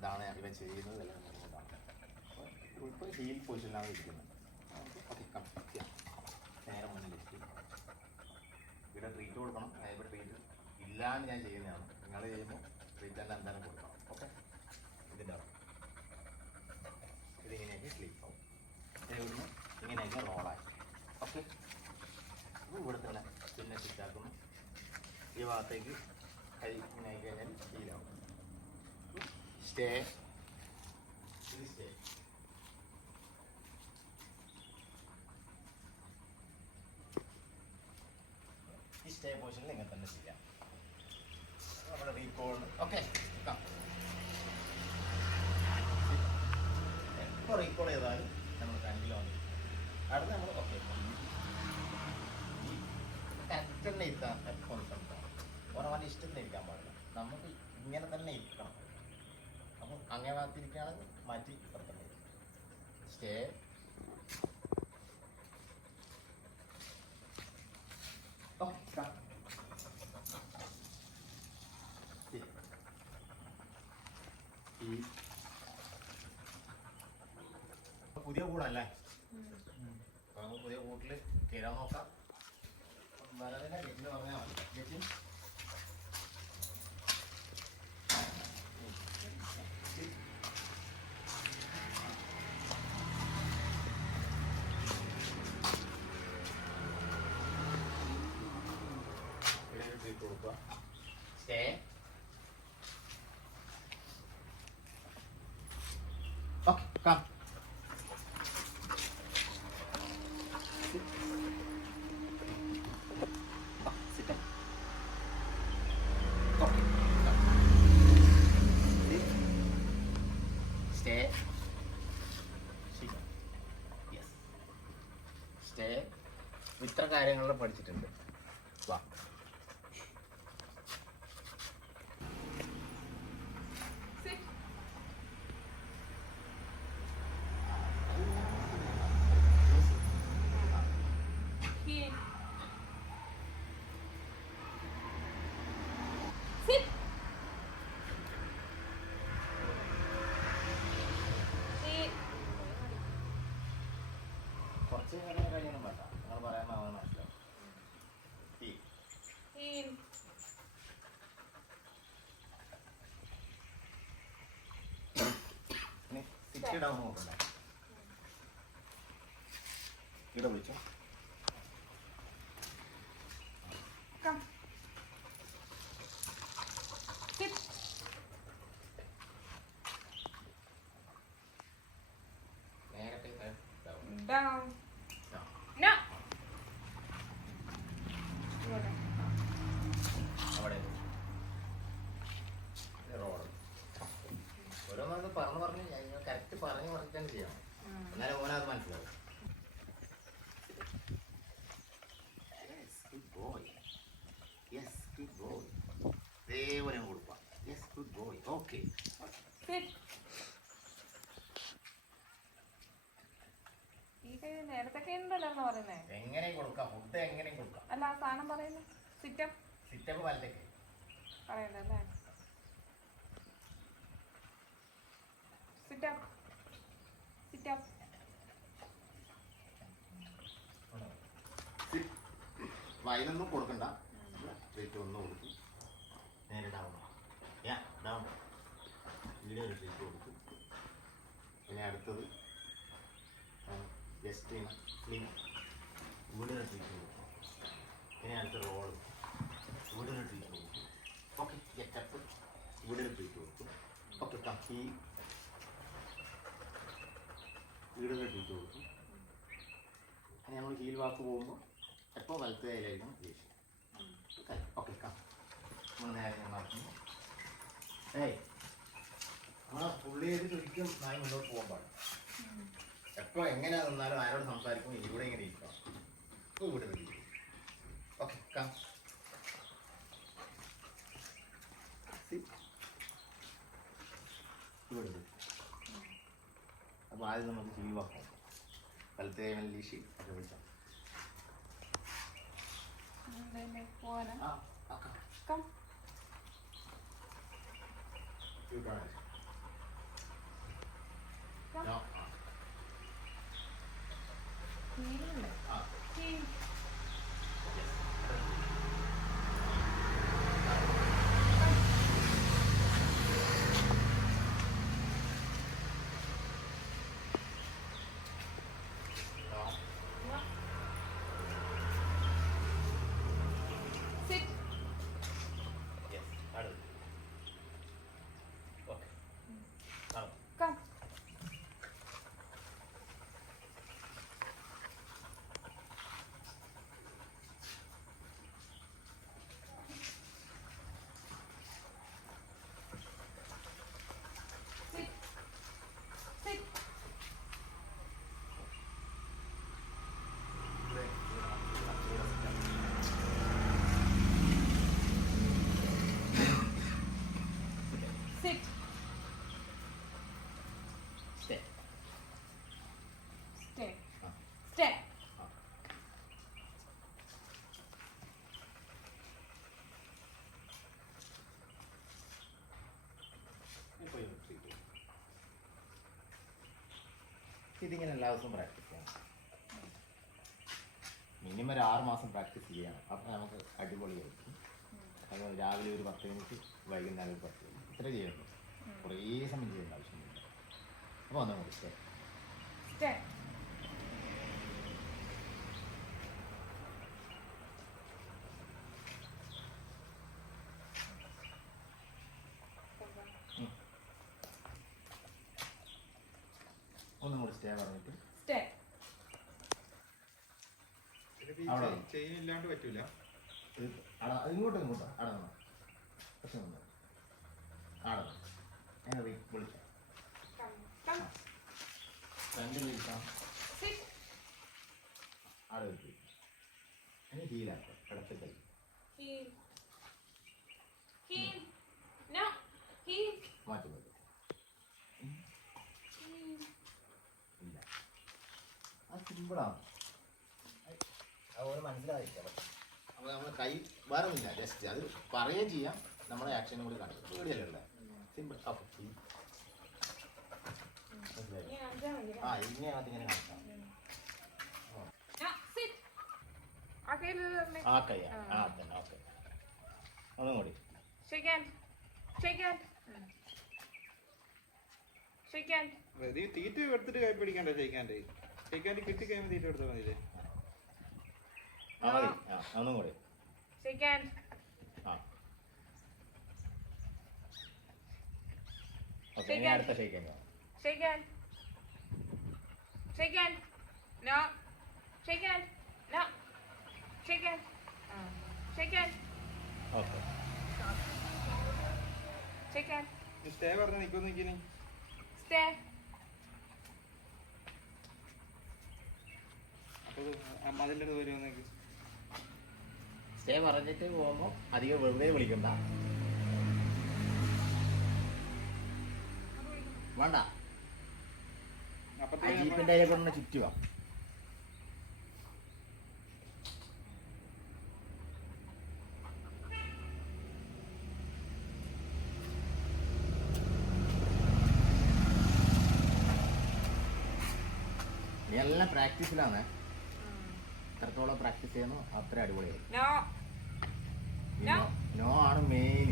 എന്താണ് ഇവൻ ചെയ്യുന്നത് എല്ലാം എന്താണ് ഇപ്പോൾ ഹീൽ പൊസിഷനിലാണ് ഇരിക്കുന്നത്. ഓക്കെ കം നേരെ മുന്നിലെത്തി ഇവിടെ ട്രീറ്റ് കൊടുക്കണം. ഇവിടെ ട്രീറ്റ് ഇല്ലാണ്ട് ഞാൻ ചെയ്യുന്നതാണ്. നിങ്ങൾ ചെയ്യുമ്പോൾ ട്രീറ്റ്മെന്റ് എന്തായാലും കൊടുക്കണം. ഓക്കെ ഇതിന്റെ ഇതിങ്ങനെയൊക്കെ സ്ലീപ്പ് ആവും. ഇവിടുന്ന് ഇങ്ങനെയൊക്കെ റോളായി ഓക്കെ ഇവിടെ തന്നെ പിന്നെ ചുറ്റാക്കുന്നു ഈ ഭാഗത്തേക്ക് കൈ ഇങ്ങനെ കഴിഞ്ഞാൽ ശീലമാവും സ്റ്റേ ഇത് സ്റ്റേ ഈ സ്റ്റേ പൊസിഷനിൽ ഇങ്ങനെ തന്നെ ചെയ്യാം നമ്മുടെ റീകോൾ ഓക്കെ ഇപ്പോൾ റീകോൾ ചെയ്താലും നമ്മൾ കണ്ടില്ല വന്നു അടുത്ത് നമ്മൾ ഓക്കെ കറക്റ്റ് തന്നെ ഇരുത്താം എപ്പോൾ ഓരോ ഇഷ്ടത്തിന് ഇരിക്കാൻ പാടില്ല നമുക്ക് ഇങ്ങനെ തന്നെ ഇരിക്കണം അപ്പം അങ്ങനെ ഭാഗത്തിരിക്കുകയാണെങ്കിൽ മാറ്റി ഇപ്പുറത്തന്നെ സ്റ്റേ പുതിയ കൂടല്ലേ? നമുക്ക് പുതിയ കൂട്ടിൽ കയറാൻ നോക്കാം. വളരെ ഗെറ്റിന് പറഞ്ഞാൽ മതി. ഗെറ്റി ഇവിടെ ഒരു ട്രീറ്റ് കൊടുക്കുക stay okay come Sit up. Okay. Sit. Stay. Sit up. Yes. Stay. ഇത്ര കാര്യങ്ങളിൽ പഠിച്ചിട്ടുണ്ട്. വാ. കുറച്ച് നേരം കഴിയണം വേണ്ട നിങ്ങൾ പറയാൻ അവന് മനസ്സിലാവും ഈ Heel. ഇനി സിറ്റ് ഡൗൺ നോക്കണ്ടേ ഇവിടെ വിളിച്ചു Come. Sit. നേരത്തെ ഡൗൺ Down. Down No. ഇവിടെ. അവിടെ റോഡ് ഓരോന്നത് പറഞ്ഞു പറഞ്ഞ് കറക്റ്റ് പറഞ്ഞു പറഞ്ഞിട്ട് തന്നെ ചെയ്യണം ഉം. എന്നാലും ഓനത് മനസ്സിലാവും Yes, good boy. Yes, good boy. ഇതേപോലെ അങ്ങ് കൊടുക്കാം yes good boy okay Sit. ഈ കൈ നേരത്തെ ഉണ്ടല്ലോ പറയുന്നേ. എങ്ങനെയും കൊടുക്കാം. ഫുഡ് എങ്ങനെയും കൊടുക്കാം. അല്ല ആ സാധനം പറയുന്നു. സിറ്റപ്പ് സിറ്റപ്പ് വലത്തേക്ക്. പറയണ്ടല്ലേ സിറ്റപ്പ് സിറ്റപ്പ് വയലൊന്നും കൊടുക്കണ്ട. വെയിറ്റ് ഒന്നും കൊടുക്കും നേരെ ഡൗൺ യാ ഡൗൺ ഇവിടെ ഒരു ട്രീറ്റ് കൊടുക്കും പിന്നെ അടുത്തത് ജസ്റ്റ് സ്ലിം ഇവിടെ ഒരു ട്രീറ്റ് കൊടുക്കും പിന്നെ അടുത്ത റോൾ ഇവിടെ ഒരു ട്രീറ്റ് കൊടുക്കും ഓക്കെ ഗെറ്റപ്പ് ഇവിടെ ഒരു ട്രീറ്റ് കൊടുക്കും ഓക്കെ കപ്പി ഇവിടെ ഒരു അങ്ങനെ നമ്മൾ ഹീൽ വാക്ക് പോകുമ്പോൾ എപ്പോൾ വലത്ത് കയ്യിലായിരിക്കും ദേഷ്യം. ഓക്കെ കം നമ്മൾ നേരെ ഞാൻ നടക്കുന്നു. ഏയ് ആ പുള്ളി ചെയ്തിട്ട് ഒരിക്കലും നായി മുന്നോട്ട് പോകാൻ പാടില്ല. എപ്പോൾ എങ്ങനെ നിന്നാലും ആരോട് സംസാരിക്കും ഇവിടെ ഇങ്ങനെ ഇരിക്കാം ഇവിടെ ഓക്കെ കം ഇവിടെ ഇരി. അപ്പോൾ ആദ്യം നമുക്ക് ഹീൽ സ്ഥലത്തെ ലീഷി ഒക്കെ വിളിച്ചാൽ ആ ആക്കാം come You got it. No Sí. Ah. sí. ആ സ്റ്റേ ആ ഇതിങ്ങനെ എല്ലാ ദിവസവും പ്രാക്ടീസ് ചെയ്യണം മിനിമം ഒരു ആറ് മാസം പ്രാക്ടീസ് ചെയ്യണം അപ്പോൾ നമുക്ക് അടിപൊളിയായിരിക്കും അതുപോലെ രാവിലെ ഒരു പത്ത് മിനിറ്റ് വൈകുന്നേരം ഒരു പത്ത് മിനിറ്റ് ഇത്ര ചെയ്യുന്നു കുറേ സമയം ചെയ്യേണ്ട ആവശ്യമില്ല അപ്പോൾ ഒന്നും കൂടി സ്റ്റേ സ്റ്റേ ഒന്നും കൂടി സ്റ്റേ പറഞ്ഞിട്ട് സ്റ്റേ അവിടെ. ചെയിൻ- ഇല്ലാണ്ട് പറ്റൂല ഇങ്ങോട്ട് ഇങ്ങോട്ടോ. അട നിന്നോ പക്ഷെ നിന്നോ ആട എങ്ങനെ വിളിക്കാം. കം കം ആടെ വെച്ച് ഇനി ഹീലാക്കാം ഇടത്ത് കൈ. Heel heel no heel മാറ്റി മാറ്റി heel ഇല്ല അത് സിമ്പിളാണ് അതുപോലെ മനസ്സിലായിരിക്കാം കൈ വേറെ ഒന്നുമില്ല. ജസ്റ്റ് അത് പറയുകയും ചെയ്യാം. നമ്മളെ ആക്ഷനും കൂടി കാണിക്കും പേടിയല്ലേ ഉള്ളത്? സിമ്പിൾ ഓക്കെ ആ ഇങ്ങനെ കാണിക്കാം. no sit. ആ ആ കൈ തന്നെ. ഓക്കെ. ഒന്നും കൂടി. തീറ്റ എടുത്തിട്ട് കൈ പിടിക്കണ്ടേ ഷെയ്ക്കാന്റെ ഷെയ്ക്കാന്റെ കിട്ടി കഴിയുമ്പോൾ തീറ്റ എടുത്താൽ മതിയില്ലേ? ആ മതി. ആ ഒന്നും കൂടി. Hand. അടുത്ത no shake again. no again. hand shake hand okay hand stay പറഞ്ഞ നിൽക്കുന്നു നിൽക്കിനി stay അപ്പോൾ അതിന്റെ അടുത്ത് വരുമോ നിനക്ക് പറഞ്ഞിട്ട് പോകുമ്പോൾ അധികം വെറുതെ വിളിക്കണ്ട. വേണ്ട. ജീപ്പിന്റെ അതിലെ കൊണ്ട് ചുറ്റുക എല്ലാം പ്രാക്ടീസിലാണ്. എത്രത്തോളം പ്രാക്ടീസ് ചെയ്യുന്നു അത്ര അടിപൊളിയായി. നോ ആണ് മെയിൻ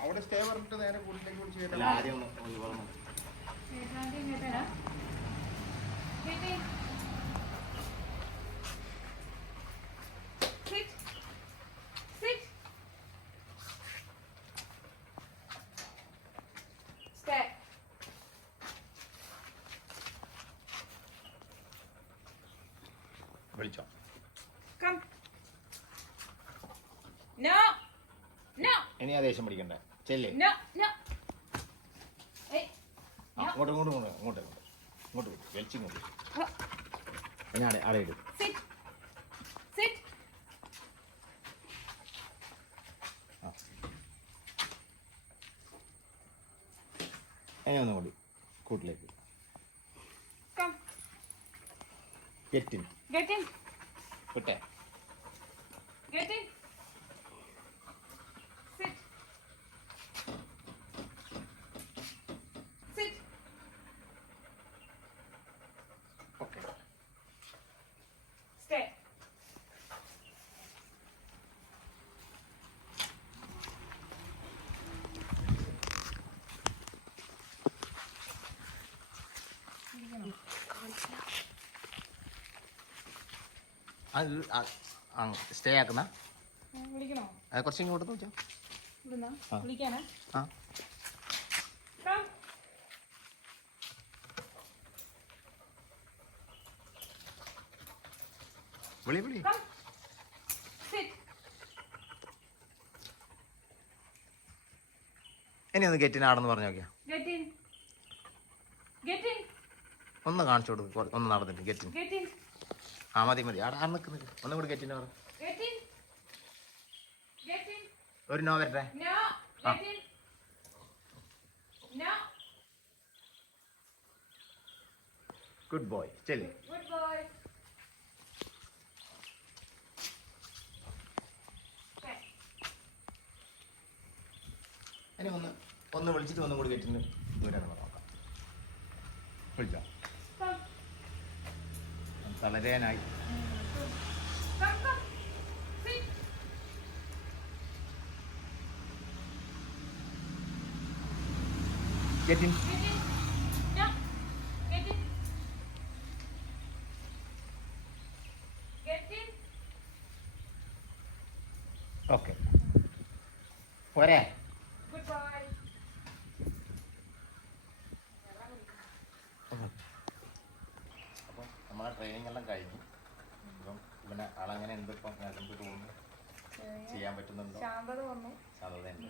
അവിടെ സ്റ്റേ പറഞ്ഞിട്ട് നേരെ കൂട്ടിലേക്ക് വിളിച്ച് ആദ്യം ഒന്ന് ഒന്ന് പറഞ്ഞു ചേട്ടാണ്ടി ഇങ്ങോട്ടാ ചേട്ടി sit sit stay വിളിച്ചോ come. No. No. ഇനി ആ ദേഷ്യം പിടിക്കണ്ടേ. ചെല്ലേ. No. No. Hey. അങ്ങോട്ട് അങ്ങോട്ട് ഇങ്ങോട്ട്. വലിച്ച് ഇങ്ങോട്ട് ഇടും. Sit. Sit. ആ. ഇനി ഒന്നും കൂടി കൂട്ടിലേക്ക്. Get in. Get in. Put it. Get in. Stay ആക്കുന്ന. അത് കുറച്ച് ഇങ്ങോട്ട് ഇവിടുന്നാ ആ. വിളി വിളി. ഇനി ഒന്ന് ഗെറ്റിൻ ആടെന്ന് പറഞ്ഞു നോക്കിയാ. ഒന്ന് കാണിച്ചു കൊടുക്കും ഒന്ന് നടന്നിട്ട് ഗെറ്റിൻ in. ആ മതി മതി. ആടെ നിൽക്കുന്നില്ല ഒന്നും കൂടി ഗെറ്റിന് പറ. ഒരു നോ വരട്ടെ. ഗുഡ് ബോയ് ചെല്ലി. ഇനി ഒന്ന് ഒന്ന് വിളിച്ചിട്ട് ഒന്നും കൂടി ഗെറ്റിന് ദൂരാണ് നോക്കാം. വിളിച്ചോ. തളരാനായി Come, come. Sit. Get in Get in. No. Get in. Get in. Okay പോരെ ആളങ്ങനെ ഉണ്ട് ഇപ്പം തോന്നുന്നു? ചെയ്യാൻ പറ്റുന്നുണ്ടോ? ശാന്തത വന്നു. സാധുതയുണ്ട്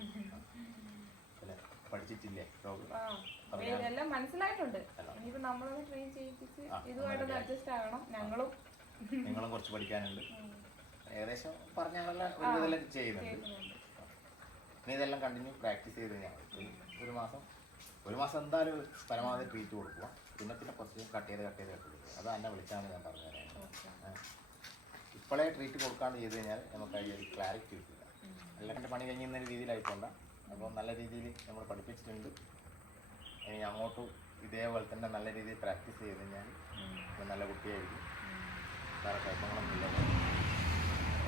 അല്ല? പഠിച്ചിട്ടില്ലേ പ്രോഗ്രാം മനസ്സിലായിട്ടുണ്ട്. അല്ല. ഇനിയിപ്പോ നമ്മളൊന്ന് ട്രെയിൻ ചെയ്യിപ്പിച്ച് ആ, ഇതുമായിട്ടൊന്ന് അഡ്ജസ്റ്റ് ആകണം. ഞങ്ങളും. നിങ്ങളും കുറച്ച് പഠിക്കാനുണ്ട്. ഏകദേശം ഇതെല്ലാം ചെയ്യുന്നുണ്ട്. കേൾക്കുന്നുണ്ട്. ഇതെല്ലാം കണ്ടിന്യൂ പ്രാക്ടീസ് ചെയ്ത് കഴിഞ്ഞാൽ ഒരു- മാസം ഒരു മാസം എന്തായാലും പരമാവധി ട്രീറ്റ് കൊടുക്കുക. പിന്നെ പിന്നെ കുറച്ച് കട്ട് ചെയ്ത് കട്ട് ചെയ്ത് കട്ട് ചെയ്ത് അത് എന്നെ വിളിച്ചാണ് ഞാൻ പറഞ്ഞുതരാം. ഇപ്പോഴേ ട്രീറ്റ് കൊടുക്കാണ്ട് ചെയ്ത് കഴിഞ്ഞാൽ നമുക്ക് അതിൽ ഒരു ക്ലാരിറ്റി കിട്ടില്ല. ഉം. എല്ലാം പണി കഴിയുന്ന രീതിയിലായിക്കൊണ്ട് അപ്പോൾ നല്ല രീതിയിൽ നമ്മൾ പഠിപ്പിച്ചിട്ടുണ്ട്. ഇനി അങ്ങോട്ടും ഇതേപോലെ തന്നെ നല്ല രീതിയിൽ പ്രാക്ടീസ് ചെയ്ത് കഴിഞ്ഞാൽ നല്ല കുട്ടിയായിരിക്കും. വേറെ കുഴപ്പങ്ങളൊന്നുമില്ല.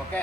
ഓക്കെ